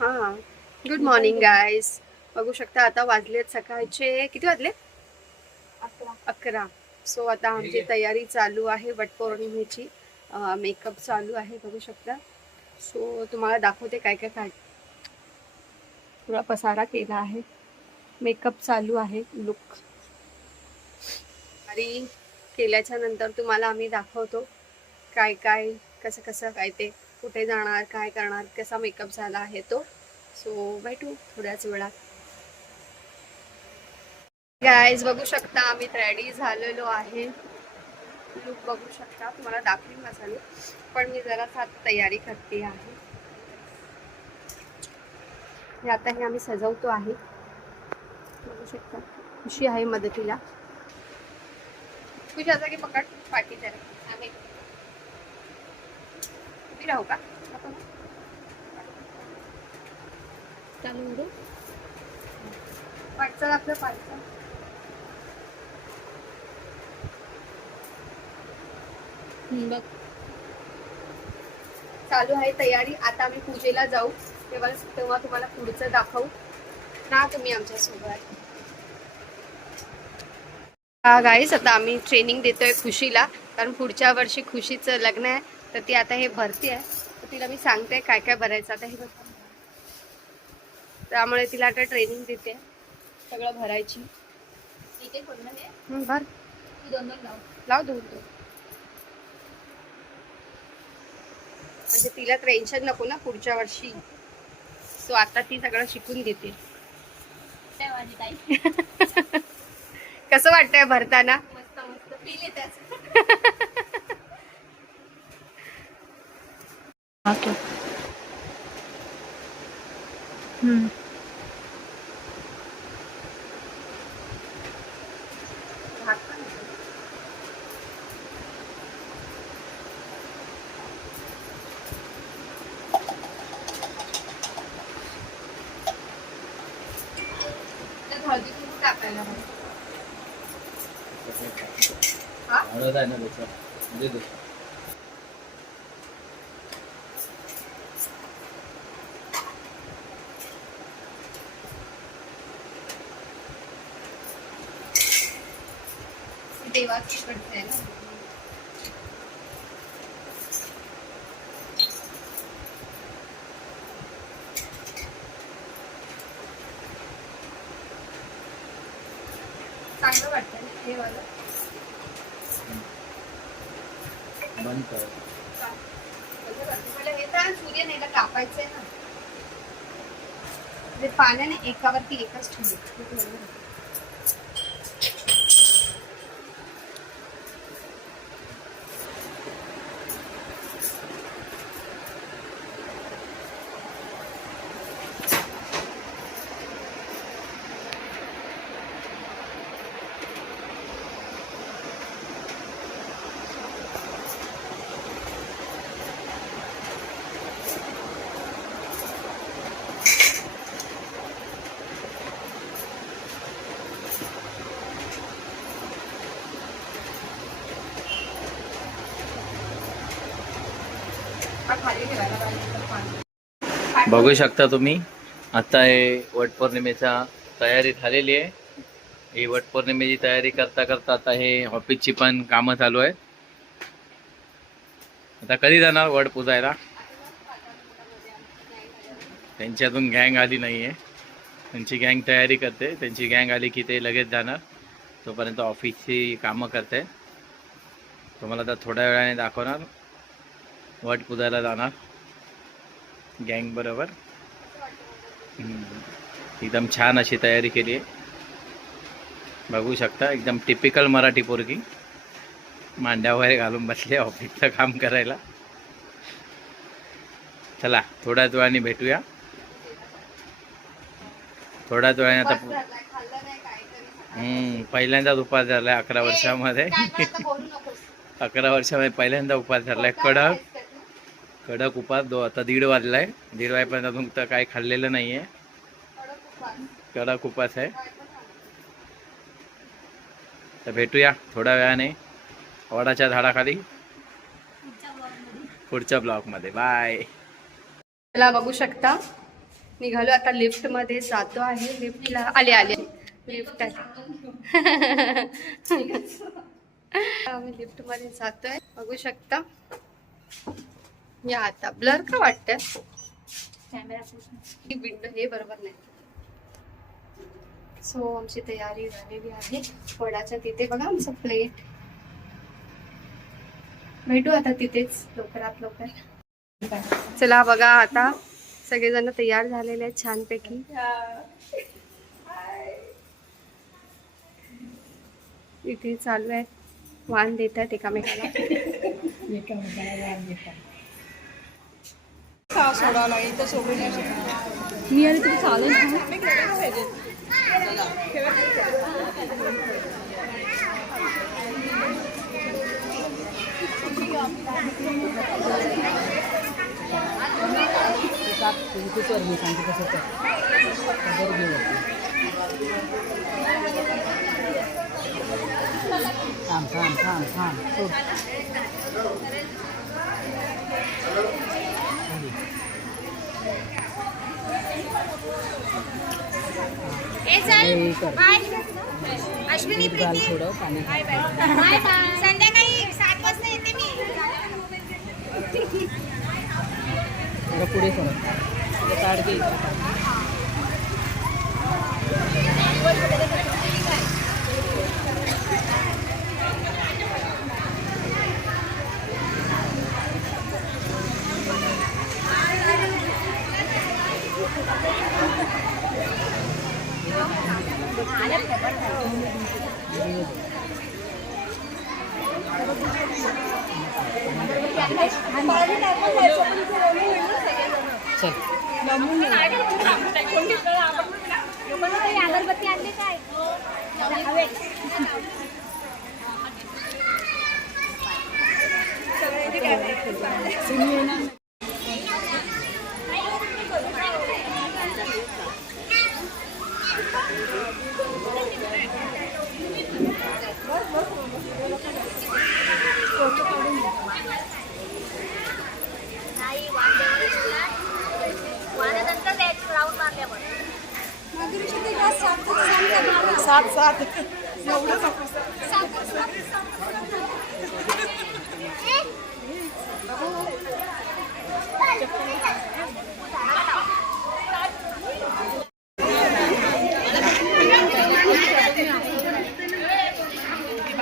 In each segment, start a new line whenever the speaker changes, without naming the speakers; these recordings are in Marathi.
हां. गुड मॉर्निंग गायज बघू शकता आता वाजलेत सकाळचे किती वाजले अकरा. सो आता आमची तयारी चालू आहे वटपौर्णिमेची मेकअप चालू आहे बघू शकता. सो तुम्हाला दाखवते काय काय काय पुरा पसारा केला आहे. मेकअप चालू आहे लुक आणि केल्याच्यानंतर तुम्हाला आम्ही दाखवतो काय काय कसं कसं काय ते. कुठे जाणार काय करणार कसा मेकअप झाला आहे तो. सो भेटू थोड्याच वेळात. गायज बघू शकता आम्ही रेडी झालेलो आहे. लुक बघू शकता तुम्हाला दाखवीन माझा लुक पण मी जरा तयारी करते आहे. हे आता हे आम्ही सजवतो आहे. बघू शकता. खुशी आहे मदतीला. खुशी असा की पकड पाठी जरा. आम्ही उभी राहू का? आपण चालू पाठचं आपलं पाठचं बघ. चालू आहे तयारी. आता आम्ही पूजेला जाऊ. तेव्हा तेव्हा तुम्हाला पुढचं दाखवू. ना तुम्ही आमच्यासोबत. गाईस आता आम्ही ट्रेनिंग देतोय खुशीला. कारण पुढच्या वर्षी खुशीचं लग्न आहे. तर ती आता हे भरती आहे. तर तिला मी सांगते काय काय भरायचं आता हे बघ. त्यामुळे तिला आता ट्रेनिंग देते. सगळं भरायची. हं, भर. लाव. दोन दोन. म्हणजे तिला टेन्शन नको ना पुढच्या वर्षी. सो आता ती सगळं शिकून घेते कसं वाटतंय भरताना?
मस्त मस्त. पिले त्याच
त्यात हळदी कुंकू टाकायला हवं. हा?
हळद आहे ना त्याचं दे दे.
देवाची कडते आहे ना चांगलं वाटतं हे वालं
बंद कर
चांगलं वाटतं. मला हे तर सूर्य नाही कापायचंय ना ते पाण्याने एकावरती एकच ठेवले हा खाली ठेवायला पाहिजे तर पाणी.
बघू शकता तुम्ही. आता हे वटपौर्णिमेचा तयारी झालेली आहे. ही वटपौर्णिमेची तयारी करता करता आता हे ऑफिसची पण कामं चालू आहेत. आता कधी जाणार वड पुजायला? त्यांच्यातून गँग आली नाही आहे त्यांची गँग तयारी करते. त्यांची गँग आली की ते लगेच जाणार. तोपर्यंत ऑफिसची कामं करते. तुम्हाला आता थोड्या वेळाने दाखवणार. वट पुजायला जाणार. गँग बरोबर? हम्म. एकदम छान अशी तयारी केली आहे. बघू शकता एकदम टिपिकल मराठी पोरगी. मांड्या वगैरे घालून बसले ऑफिसचं काम करायला. चला थोड्याच वेळाने भेटूया. थोड्याच वेळाने आता पहिल्यांदाच उपास झालाय अकरा वर्षामध्ये. अकरा वर्षामध्ये पहिल्यांदा उपास झालाय
काय
कडक? कडक उपास दो आता दीड वाजलाय. दीड वाजेपर्यंत अजून तर काही खाल्लेलं नाहीये.
कडक
कडक उपास आहे. तर भेटूया थोड्या वेळाने वडाच्या झाडाखाली. पुढच्या ब्लॉकमध्ये बाय.
त्याला बघू शकता. निघालो आता लिफ्टमध्ये जातो आहे. लिफ्टला आले आले. लिफ्ट आम्ही लिफ्टमध्ये जातोय. बघू शकता. या आता. ब्लर का वाटतंय? ही विंडो हे बरोबर नाही. सो आमची तयारी झालेली आहे. वडाच्या तिथे बघा आमचं प्लेट भेटू आता तिथेच लवकरात लवकर. चला बघा आता. सगळेजण तयार झालेले आहेत छानपैकी. इथे चालू आहे. वाण देत आहेत एकामेकाला मी आणि तुम्ही चालेल
थांब थांब थांब थांब सोड
ए चल.
हे कर
बाय अश्विनी
मीठ घाल
प्रीती
थोडं
बाय संध्याकाळी सात वाजता येते मी.
पुढे काढते
अगरबत्ती आणली काय नाही
सात सात. वाण्यानंतर द्यायची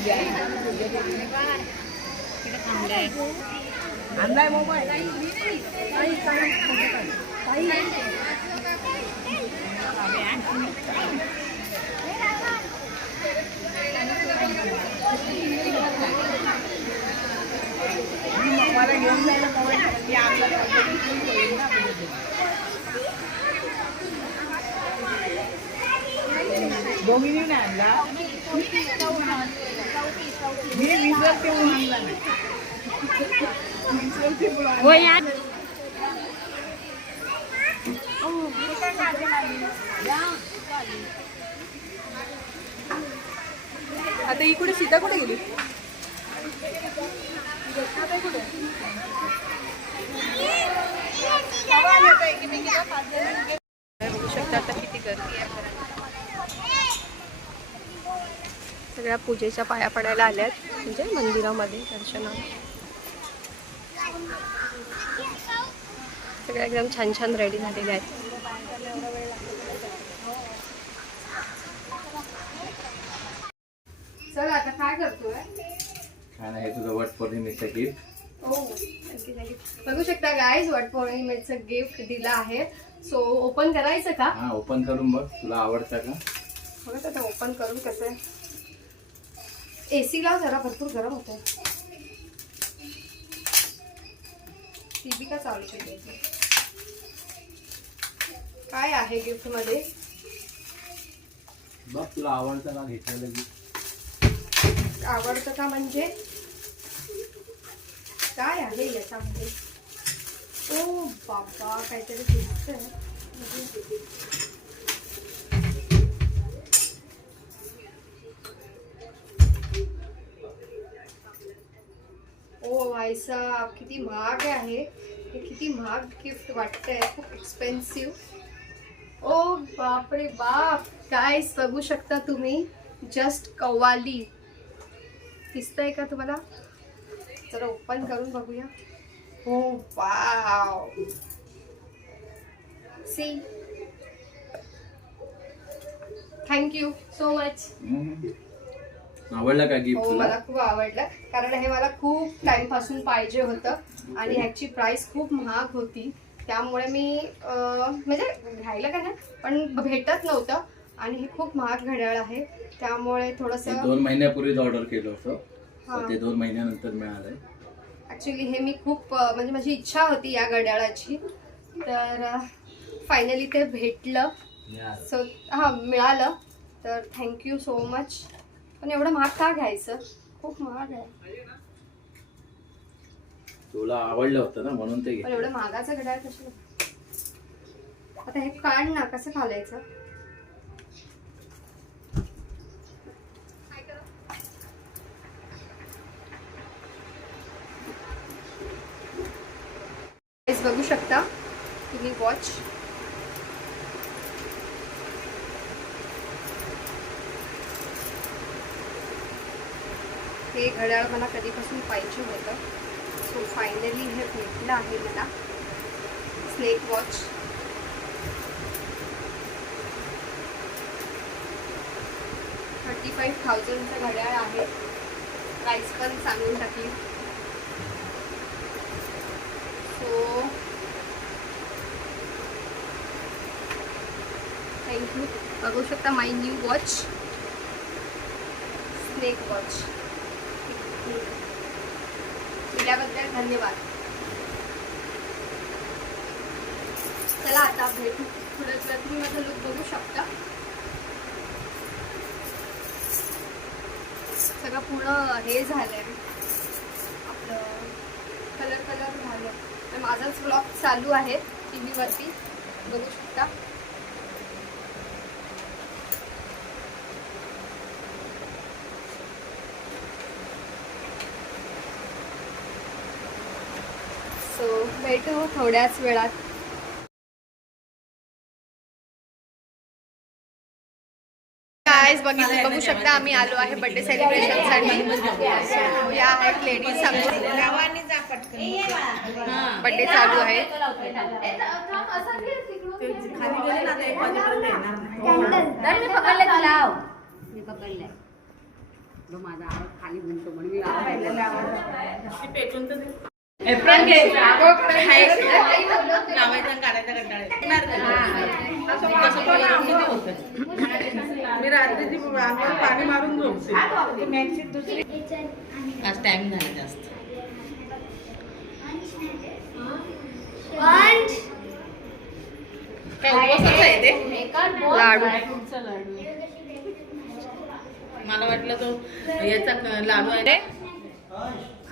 मुली आहे ना, मुली आहे. तिकडे थांबले. आणलाय मोबाईल मला घेऊन जायला मोबाईल मी आणला दोघींनी नाही आणला मी विसरते म्हणून आणला आणला. आता इकडे सीता कुठे गेली
बघू शकता आता किती गर्दी आहे सगळ्या पूजेच्या पाया पडायला आल्यात. म्हणजे मंदिरामध्ये दर्शनाला. सगळे एकदम छान छान रेडी झालेले आहेत. चल आता काय करतोय?
काय नाही हे तुझं वट पौर्णिमेचं गिफ्ट
हो बघू शकता गायज वट पौर्णिमेचं गिफ्ट दिलं आहे. सो ओपन करायचं का?
हा ओपन करून बघ तुला आवडतं का?
बघत आता ओपन करून कसं आहे एसी ला जरा भरपूर गरम होतं टीव्ही का चालू केली? काय आहे गिफ्टमध्ये?
बघ तुला आवडतं का घेतलेलं गिफ्ट
आवडतं का म्हणजे? काय आहे याच्यामध्ये? ओ बाबा काहीतरी दिसतंय. साहब किती महाग हे किती महाग गिफ्ट वाटतंय खूप एक्सपेन्सिव्ह ओ बापरे बाप काय बघू शकता तुम्ही जस्ट कव्वाली। दिसतंय का तुम्हाला? जरा ओपन करून बघूया। हो wow! See thank you so much
आवडलं का गिफ्ट
हो मला खूप आवडलं. कारण हे मला खूप टाइमपासून पाहिजे होतं आणि ह्याची प्राइस खूप महाग होती. त्यामुळे मी म्हणजे घ्यायला काय नाही पण भेटत नव्हतं आणि हे खूप महाग घड्याळ आहे. त्यामुळे
हे
थोडंसं
दोन महिन्यापूर्वीच ऑर्डर केलं होतं.
हा.
ते दोन महिन्यानंतर मिळालंय.
ॲक्च्युली हे मी खूप म्हणजे माझी इच्छा होती या घड्याळाची. तर फायनली ते भेटलं. सो हां मिळालं. तर थँक्यू सो मच पण एवढं महाग का घ्यायचं? खूप महाग आहे.
तुला आवडलं होतं ना म्हणून ते
पण एवढं महागाचं घड्याळ कसं आता हे काढ ना कसं घालायचं? बघू शकता तुम्ही वॉच हे घड्याळ मला कधीपासून पाहिजे होतं. सो फायनली हे भेटलं आहे मला. स्नेक वॉच थर्टी फाईव्ह थाउजंडचं घड्याळ आहे. प्राईस पण सांगून टाकली. सो थँक्यू बघू शकता my new watch snake watch दिल्याबद्दल धन्यवाद. चला आता भेटू. पुढे जर तुम्ही माझा लुक बघू शकता. सगळं पूर्ण हे झालंय. आपलं कलर कलर झालं. तर माझाच ब्लॉग चालू आहे टी व्हीवरती बघू शकता. सो भेटू थोड्याच वेळात. बघितलं बघू शकता आम्ही आलो आहे बर्थडे सेलिब्रेशनसाठी या आहेत लेडीज बर्थडे चालू आहे.
मी माझा आवाज खाली म्हणतो म्हणून मी एप्रिल घ्यायचा
मी रात्रीची अंगावर पाणी मारून झोपते.
आज टाइम झाला जास्त.
लाडू.
मला वाटलं तो याचा लाडू आहे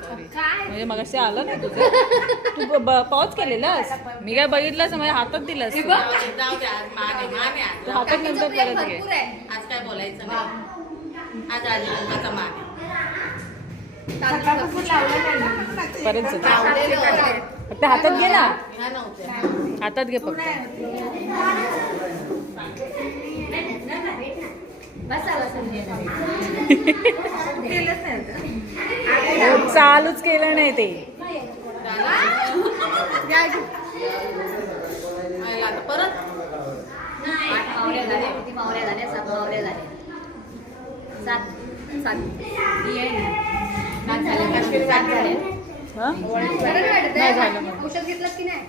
म्हणजे मग आलं नाही तुझं. तू पॉज केलेलास मी काय बघितलंस माझ्या हातात दिलंस हातात नंतर परत घे.
आज काय बोलायचं आज मान
परत. फक्त हातात घे ना. हातात घे फक्त. चालूच केलं नाही ते
परत
झाल्या सात झाल्या सात सात आहे ना. सात झाल्या काश्मीरी सात झाल्या?
नाही झालं मग.
औषध घेतलं की नाही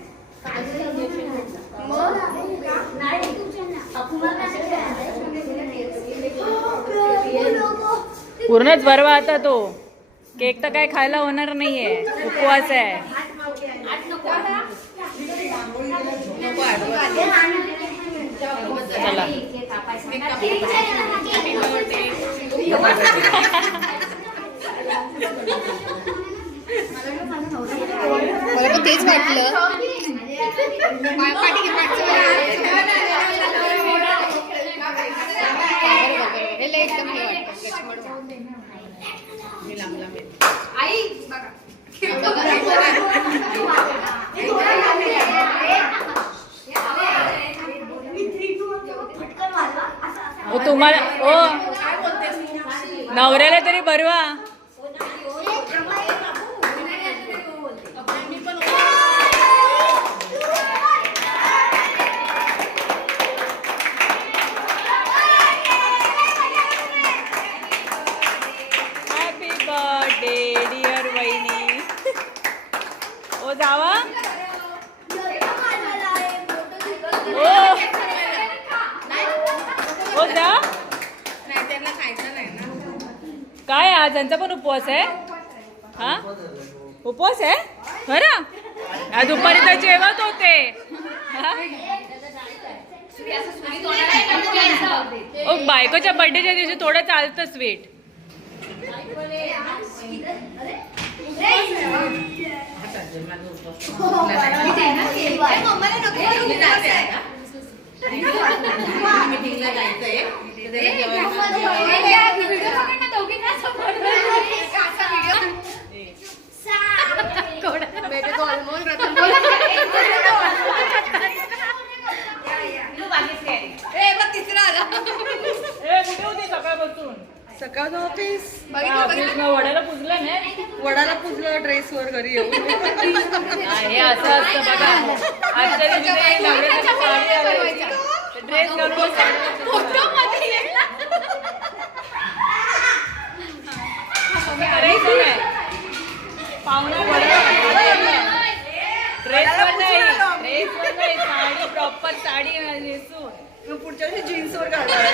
पूर्णच बरवा आता तो. केक तर काय खायला होणार नाहीये. उपवास आहे. चला.
मला पण तेच वाटलं पा- पाठी घे, पाठचं हे लय एकदम हे वाटतं, गचमड वाटतं. आई बघा
ओ तुम्हाला ओ नवऱ्याला तरी बरवा उपवास आहे? हा? उपवास आहे? खरं आज दुपारी तर जेवत होते. हा? ओ बायकोच्या बर्थडेच्या दिवशी थोडं चालतं स्वीट.
मीटिंगला जायचंय. सकाळ ऑफिस
वड्याला पुजलं नाही
वडाला पुजलं ड्रेस वर घरी येऊन.
हे असं असतं बघा. ड्रेस घालून साडी- करायचं नाही. पाहुणा ड्रेसवर नाही ड्रेसवर नाही साडी प्रॉपर साडी नेसून
पुढच्या जीन्स वर घालणार